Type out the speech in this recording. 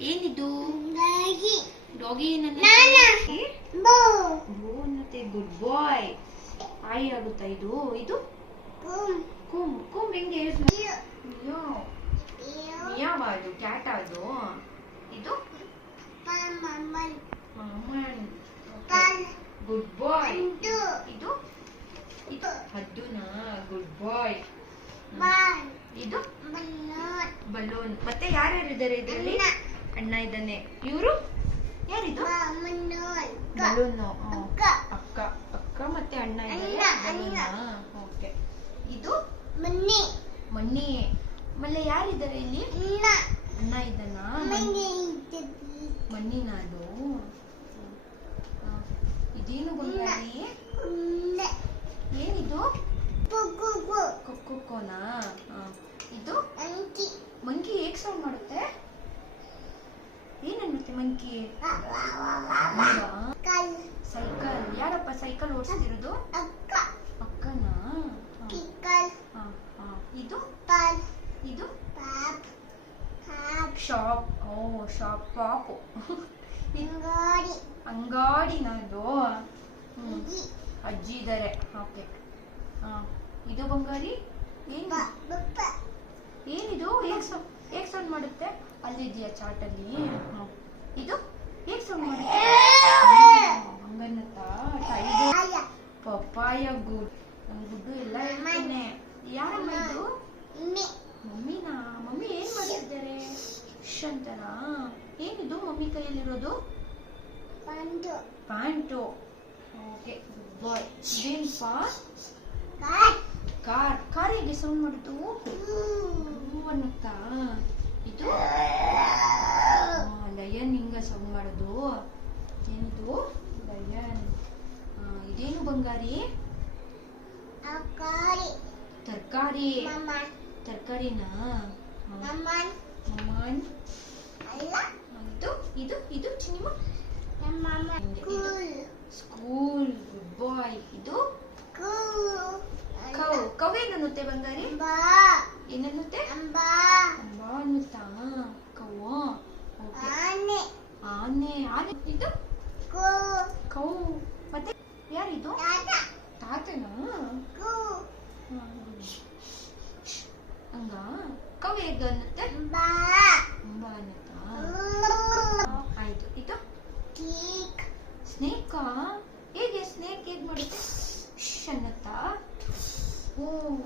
ಏನಿದು. Doggy. ಅನ್ನತ್ತೆ good ಬಾಯ್ ಆಯಿ ಆಗುತ್ತಾ ಇದು? ಇದು. ಕುಮ್ ಕುಮ್ ಹೆಂಗೆ. ಯಾವ ಅದು ಕ್ಯಾಟ್ ಅದು ಇದು. ಮಾಮನ್ ಗುಡ್ ಬಾಯ್. ಇದು? ಇದು? ಹದ್ದುನಾ? Good boy. ಇದು. ಬಲೂನ್ ಮತ್ತೆ ಯಾರ್ಯಾರು ಇದ್ದಾರೆ ಇದರಲ್ಲಿ. ಅಣ್ಣ ಇದ್ದಾನೆ. ಇವರು? ಯಾರಿದು. ಅಕ್ಕ. ಅಕ್ಕ. ಮತ್ತೆ ಅಣ್ಣ ಓಕೆ. ಇದು? ಮಣ್ಣಿ ಮಣ್ಣಿ ಆಮೇಲೆ ಯಾರಿದ್ದಾರೆ ಇಲ್ಲಿ. ಅಣ್ಣ. ಇದ್ದಾನ? ಮಣ್ಣಿನಾಡು ಇದೇನು Unde. ಏನಿದು? ಕೊಕ್ಕೋನಾ ಇದು? ಮಂಕಿ ಮಂಕಿ ಹೇಗ್ ಸೌಂಡ್ ಮಾಡುತ್ತೆ? ಮಂಕಿ. ಸೈಕಲ್. ಯಾರಪ್ಪ ಸೈಕಲ್ ಓಡಿಸ್ತಿರೋದು? ಅಕ್ಕನ. ಇದು. ಇದು. ಶಾಪ್. ಓ ಶಾಪ್ ಪಾಪು. Ngori. ಅಂಗಾಡಿನ ಅದು ಹ್ಮ್. ಅಜ್ಜಿ. ಇದ್ದಾರೆ ಓಕೆ. ಇದು ಬಂಗಾರಿ? ಏನು. ಏನಿದು? ಹೇಗೆ ಸೌಂಡ್ ಮಾಡುತ್ತೆ? ಅಲ್ಲಿದೆಯಾ ಚಾಟಲ್ಲಿ. ಇದು? ಹೇಗ್ ಸೌಂಡ್ ಮಾಡುತ್ತೆ. ಪಪ್ಪಾಯ ಗುಡ್ ನಮ್ ಗುಡ್ಡು ಎಲ್ಲ ಹೇಳ್ತಾನೆ ಯಾರಮ್ಮ ಇದು. ಮಮ್ಮಿನಾ? ಮಮ್ಮಿ ಏನ್ ಮಾಡ್ತಿದ್ದಾರೆ? ಶ್ ಅಂತನಾ ಏನಿದು ಮಮ್ಮಿ ಕೈಯಲ್ಲಿರೋದು. ಪ್ಯಾಂಟು. ಓಕೆ ಬಾಯ್ ಇದೇನಪ್ಪ. ಕಾರ್. ಕಾರ್. ಹೇಗೆ ಸೌಂಡ್ ಮಾಡುದು Hmm. ಹೂ ಅನ್ನುತ್ತಾ? ಇದು ಲಯನ್ ಹಿಂಗ ಸೌಂಡ್ ಮಾಡೋದು ಏನಿದು ಲಯನ್ ಇದೇನು ಬಂಗಾರಿ Akari. ತರಕಾರಿ. ತರಕಾರಿನ. ಮಮ್ಮನ್. ಇದು ಇದು ಇದು. ಚಿನಿಮ. ಸ್ಕೂಲ್. Good boy. ಇದು. ಕೌ ಕೌ ಏನನ್ನುತ್ತೆ ಬಂಗಾರಿ. ಏನನ್ನುತ್ತೆ. ಅಂಬಾ. ಅನ್ನುತ್ತಾ? ಕವ್ವ ಓಕೆ. ಆನೆ. ಆನೆ. ಇದು. ಕೌ. ಮತ್ತೆ? ಯಾರಿದು. ತಾತನಾ Cool. ಹಂಗ ಕವ್ ಹೇಗ ಅನ್ನುತ್ತೆ Amba. ಅಂಬಾ ಅನ್ನುತ್ತಾ Cool. ಆಯ್ತು ಇದು Kick. ಸ್ನೇಕ ಹೇಗೆ ಸ್ನೇಕ್ ಹೇಗ್ ಮಾಡುತ್ತೆ ಅನ್ನುತ್ತಾ? ಓ.